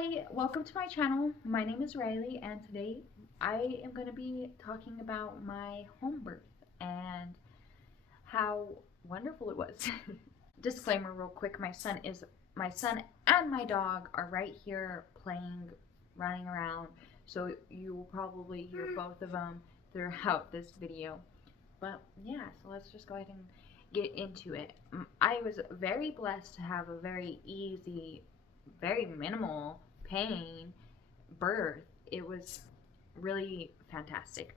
Hi, welcome to my channel. My name is Riley, and today I am going to be talking about my home birth and how wonderful it was. Disclaimer real quick, my son and my dog are right here playing, running around, so you will probably hear both of them throughout this video. But yeah, so let's just go ahead and get into it. I was very blessed to have a very easy, very minimal pain birth. It was really fantastic.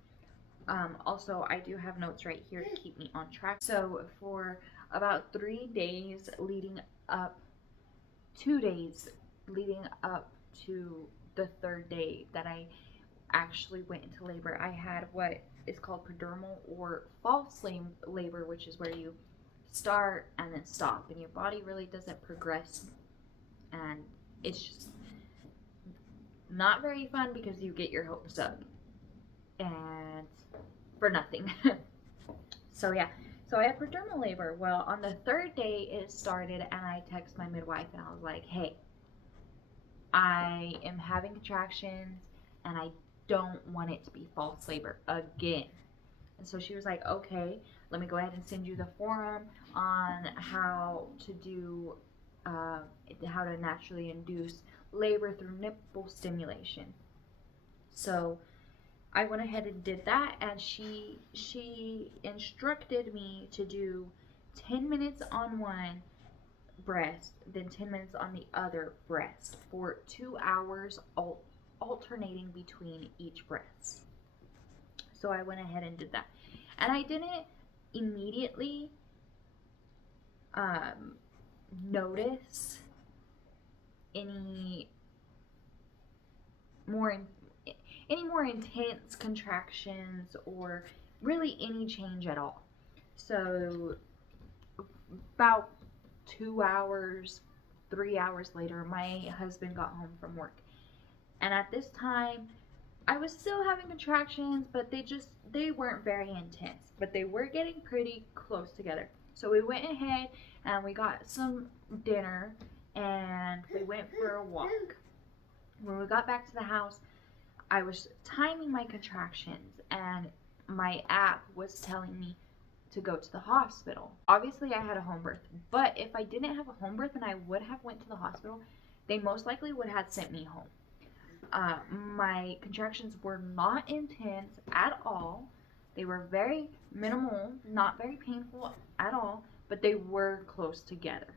Also, I do have notes right here to keep me on track. So for about 3 days leading up, 2 days leading up to the third day that I actually went into labor, I had what is called prodromal or false labor, which is where you start and then stop and your body really doesn't progress, and it's just not very fun because you get your hopes up and for nothing. So yeah, so I had prodromal labor. Well, on the third day it started, and I texted my midwife and I was like, hey, I am having contractions and I don't want it to be false labor again. And so she was like, okay, let me go ahead and send you the forum on how to do how to naturally induce labor through nipple stimulation. So I went ahead and did that, and she instructed me to do 10 minutes on one breast, then 10 minutes on the other breast for 2 hours, alternating between each breast. So I went ahead and did that, and I didn't immediately notice any more intense contractions or really any change at all. So about 2 hours, 3 hours later, my husband got home from work, and at this time I was still having contractions, but they weren't very intense, but they were getting pretty close together. So we went ahead and we got some dinner and we went for a walk. When we got back to the house, I was timing my contractions and my app was telling me to go to the hospital. Obviously I had a home birth, but if I didn't have a home birth and I would have went to the hospital, they most likely would have sent me home. My contractions were not intense at all. They were very minimal, not very painful at all, but they were close together.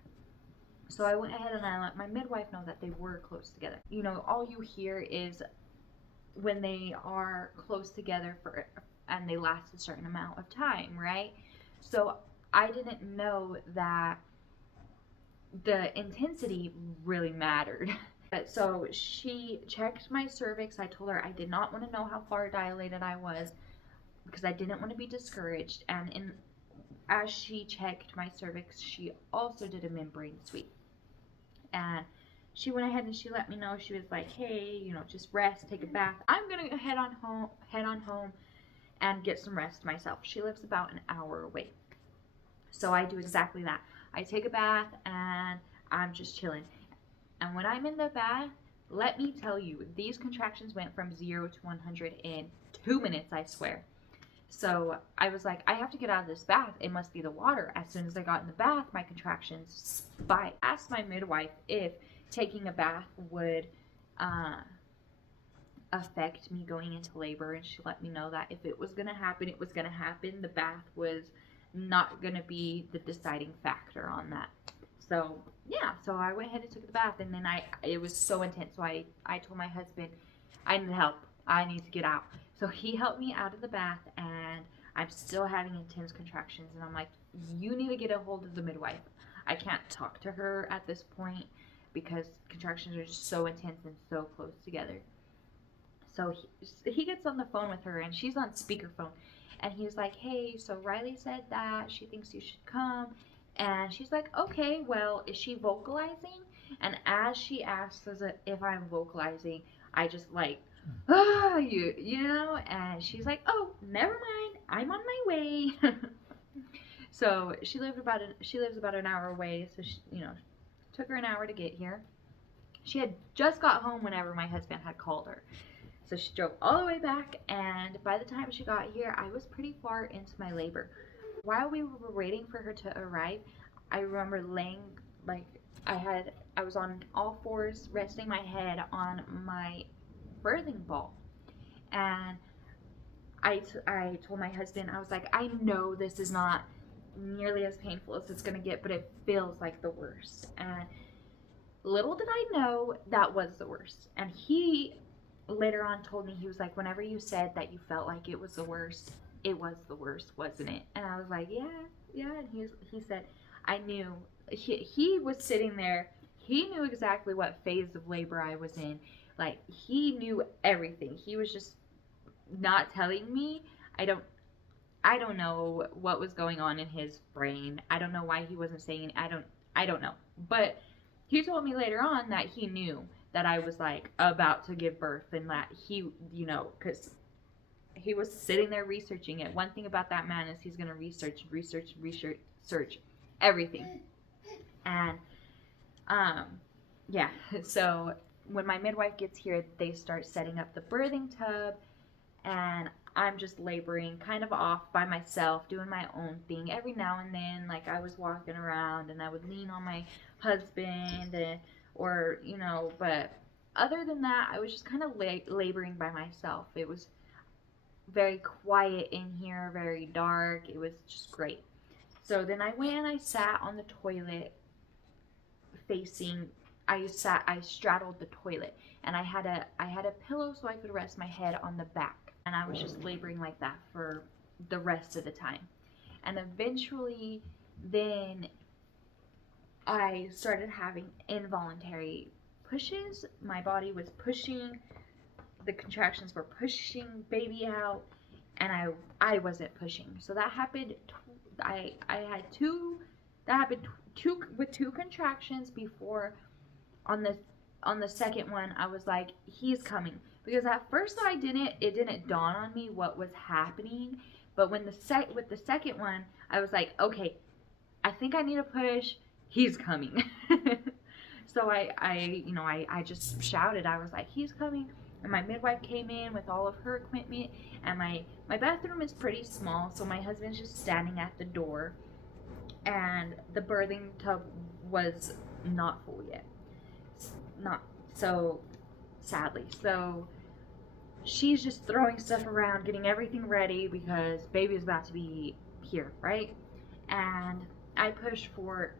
So I went ahead and I let my midwife know that they were close together. You know, all you hear is when they are close together and they last a certain amount of time, right? So I didn't know that the intensity really mattered. So she checked my cervix. I told her I did not want to know how far dilated I was because I didn't want to be discouraged. And as she checked my cervix, she also did a membrane sweep. And she went ahead and she let me know. She was like, hey, you know, just rest, take a bath. I'm going to head on home and get some rest myself. She lives about an hour away. So I do exactly that. I take a bath and I'm just chilling. And when I'm in the bath, let me tell you, these contractions went from 0 to 100 in 2 minutes, I swear. So I was like, I have to get out of this bath. It must be the water. As soon as I got in the bath, my contractions spiked. I asked my midwife if taking a bath would affect me going into labor, and she let me know that if it was going to happen, it was going to happen. The bath was not going to be the deciding factor on that. So yeah, so I went ahead and took the bath, and then it was so intense, so I told my husband I need help, I need to get out. So he helped me out of the bath, and I'm still having intense contractions, and I'm like, you need to get a hold of the midwife. I can't talk to her at this point because contractions are just so intense and so close together. So he gets on the phone with her, and she's on speakerphone, and he's like, hey, so Riley said that she thinks you should come. And she's like, okay, well, is she vocalizing? And as she asks if I'm vocalizing, I just like, you know, and she's like, oh, never mind, I'm on my way. So she lives about an hour away, so she, you know, took her an hour to get here. She had just got home whenever my husband had called her. So she drove all the way back, and by the time she got here, I was pretty far into my labor. While we were waiting for her to arrive, I remember laying, like, I was on all fours, resting my head on my birthing ball. And I told my husband, I was like, I know this is not nearly as painful as it's going to get, but it feels like the worst. And little did I know that was the worst. And he later on told me, he was like, whenever you said that you felt like it was the worst, it was the worst, wasn't it? And I was like, yeah. And he said, I knew. He was sitting there. He knew exactly what phase of labor I was in. Like, he knew everything. He was just not telling me. I don't know what was going on in his brain. I don't know why he wasn't saying it. I don't know. But he told me later on that he knew that I was, like, about to give birth, and that he, you know, because he was sitting there researching it. One thing about that man is he's going to research everything. And yeah, so when my midwife gets here, they start setting up the birthing tub, and I'm just laboring kind of off by myself, doing my own thing. Every now and then, like, I was walking around and I would lean on my husband, or, you know, but other than that, I was just kind of laboring by myself. It was very quiet in here, very dark. It was just great. So then I went and I sat on the toilet facing, I straddled the toilet, and I had a pillow so I could rest my head on the back, and I was just laboring like that for the rest of the time. And eventually then I started having involuntary pushes. My body was pushing, the contractions were pushing baby out, and I wasn't pushing. So that happened, I had two, that happened with two contractions before. On the second one, I was like, he's coming. Because at first it didn't dawn on me what was happening. But when with the second one, I was like, okay, I think I need to push. He's coming. So I just shouted. I was like, he's coming. And my midwife came in with all of her equipment. And my bathroom is pretty small, so my husband's just standing at the door. And the birthing tub was not full yet. Not so, sadly. So she's just throwing stuff around, getting everything ready because baby is about to be here, right? And I pushed for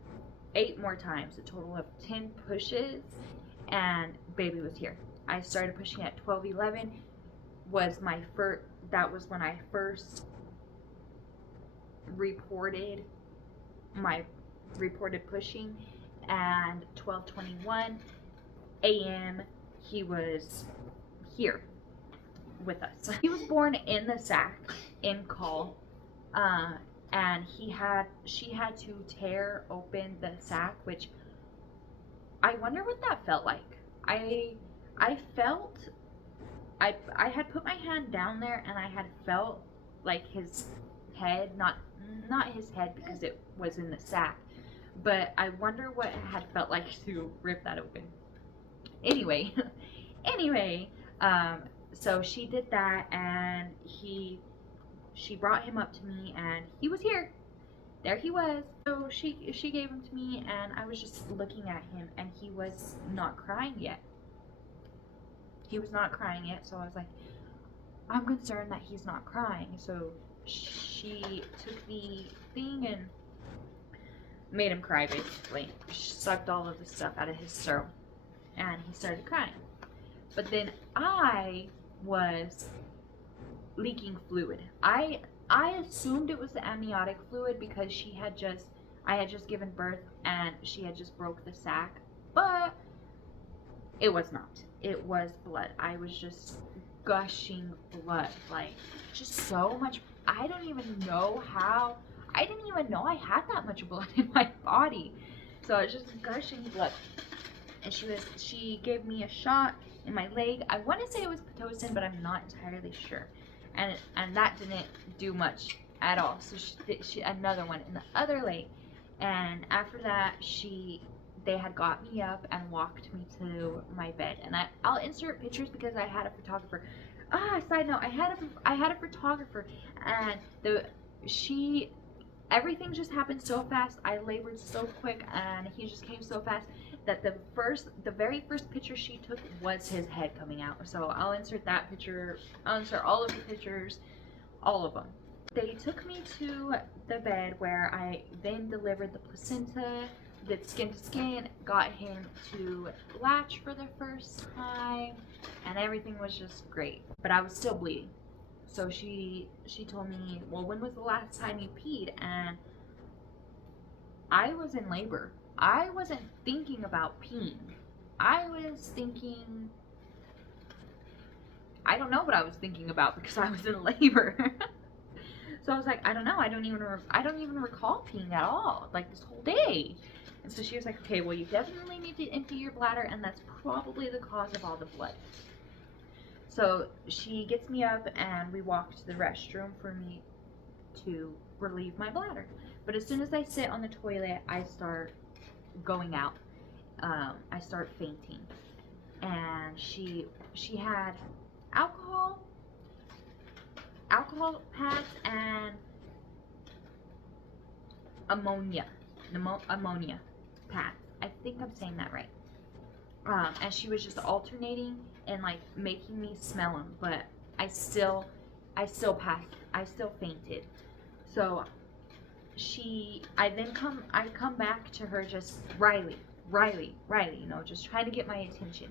8 more times, a total of 10 pushes, and baby was here. I started pushing at 12:11. That was when I first reported pushing, and 12:21 a.m. he was here with us. He was born in the sac in Call, and she had to tear open the sac, which I wonder what that felt like. I had put my hand down there, and I had felt like his head, not his head because it was in the sac, but I wonder what it had felt like to rip that open. Anyway, so she did that, and she brought him up to me, and he was here. There he was. So she gave him to me, and I was just looking at him, and he was not crying yet. So I was like, I'm concerned that he's not crying. So she took the thing and made him cry, basically. She sucked all of the stuff out of his throat, and he started crying. But then I was leaking fluid. I assumed it was the amniotic fluid because I had just given birth and she had just broke the sac, but it was not. It was blood. I was just gushing blood, like just so much. I didn't even know I had that much blood in my body. So I was just gushing blood. And she gave me a shot in my leg. I want to say it was Pitocin, but I'm not entirely sure. And that didn't do much at all. So she another one in the other leg. And after that, she they had got me up and walked me to my bed. And I'll insert pictures because I had a photographer. Side note, I had a photographer, and everything just happened so fast. I labored so quick, and he just came so fast that the very first picture she took was his head coming out. So I'll insert that picture. I'll insert all of the pictures, all of them. They took me to the bed where I then delivered the placenta, did skin to skin, got him to latch for the first time, and everything was just great. But I was still bleeding. So she told me, well, when was the last time you peed? And I was in labor. I wasn't thinking about peeing. I was thinking, I don't know what I was thinking about because I was in labor. So I was like, I don't know. I don't even recall peeing at all, like this whole day. And so she was like, okay, well, you definitely need to empty your bladder, and that's probably the cause of all the blood. So she gets me up, and we walk to the restroom for me to relieve my bladder. But as soon as I sit on the toilet, I start going out. I start fainting. And she had alcohol pads and ammonia pads. I think I'm saying that right. And she was just alternating and like making me smell them, but I still fainted. So I come back to her just Riley, you know, just trying to get my attention,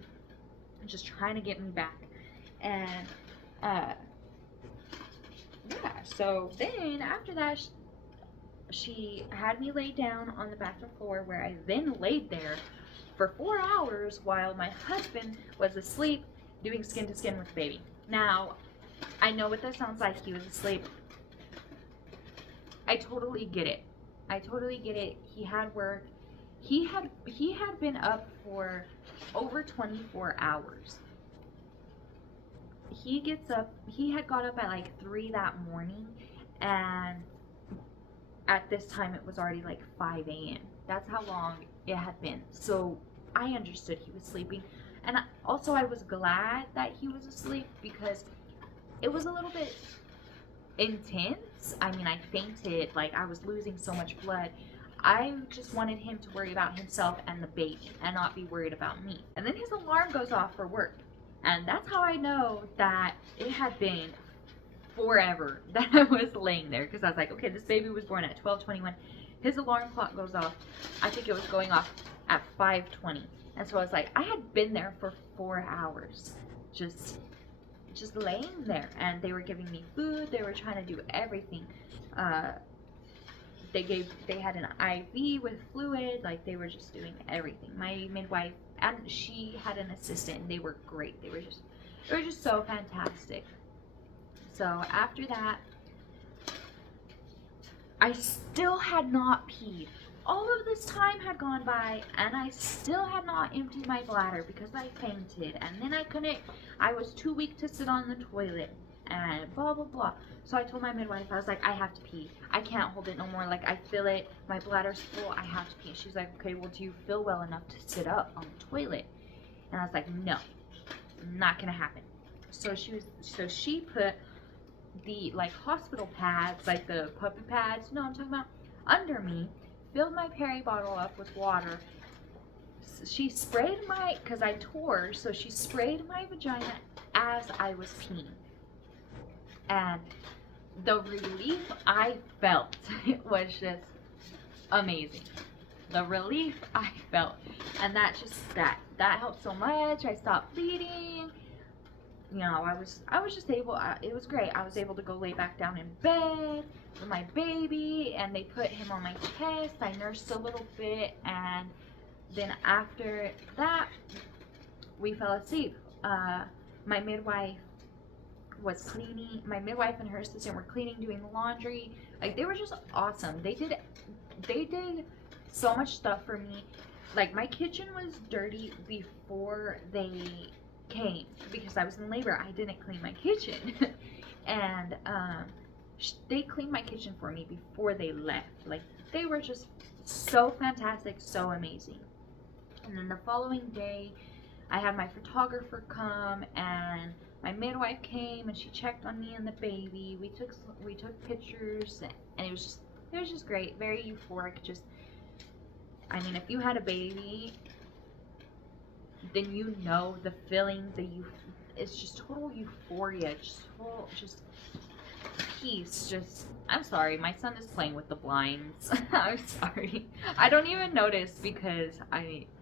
just trying to get me back. And yeah, so then after that, she had me laid down on the bathroom floor, where I then laid there for 4 hours while my husband was asleep doing skin to skin with the baby. Now, I know what that sounds like. He was asleep. I totally get it. He had work. He had been up for over 24 hours. He had got up at like 3 that morning, and at this time it was already like 5 a.m. That's how long it had been. So I understood he was sleeping, and also I was glad that he was asleep because it was a little bit intense. I mean, I fainted, like I was losing so much blood. I just wanted him to worry about himself and the baby and not be worried about me. And then his alarm goes off for work. And that's how I know that it had been forever that I was laying there, because I was like, okay, this baby was born at 12:21. His alarm clock goes off. I think it was going off at 5:20. And so I was like, I had been there for 4 hours, just laying there. And they were giving me food. They were trying to do everything. They had an IV with fluid. Like, they were just doing everything. My midwife, and she had an assistant, and they were great. They were just so fantastic. So after that, I still had not peed. All of this time had gone by, and I still had not emptied my bladder because I fainted. And then I was too weak to sit on the toilet, and blah, blah, blah. So I told my midwife, I was like, I have to pee. I can't hold it no more. Like, I feel it. My bladder's full. I have to pee. She's like, okay, well, do you feel well enough to sit up on the toilet? And I was like, no, not gonna happen. So she put the, like, hospital pads, like the puppy pads, you know what I'm talking about, under me, filled my peri bottle up with water. She sprayed because I tore, so she sprayed my vagina as I was peeing. And the relief I felt was just amazing. The relief I felt. And that helped so much. I stopped bleeding. You know, I was just able, it was great. I was able to go lay back down in bed with my baby, and they put him on my chest. I nursed a little bit, and then after that, we fell asleep. My midwife was cleaning. My midwife and her assistant were cleaning, doing the laundry. Like, they were just awesome. They did so much stuff for me. Like, my kitchen was dirty before they came because I was in labor. I didn't clean my kitchen. And they cleaned my kitchen for me before they left. Like, they were just so fantastic, so amazing. And then the following day, I had my photographer come, and my midwife came and she checked on me and the baby. We took pictures, and it was just great, very euphoric. Just, I mean, if you had a baby, then you know the feeling that it's just total euphoria, just peace. Just, I'm sorry, my son is playing with the blinds. I'm sorry. I don't even notice because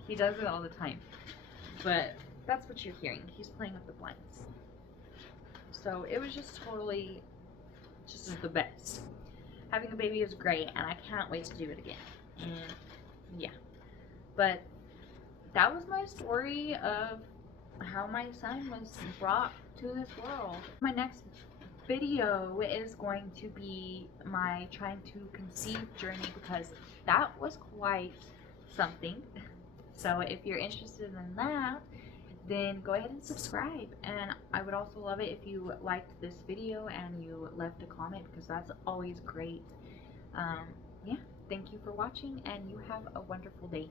he does it all the time. But that's what you're hearing. He's playing with the blinds. So it was just totally just the best. Having a baby is great, and I can't wait to do it again. And yeah. But that was my story of how my son was brought to this world. My next video is going to be my trying to conceive journey, because that was quite something. So if you're interested in that, then go ahead and subscribe. And I would also love it if you liked this video and you left a comment, because that's always great. Yeah, thank you for watching, and you have a wonderful day.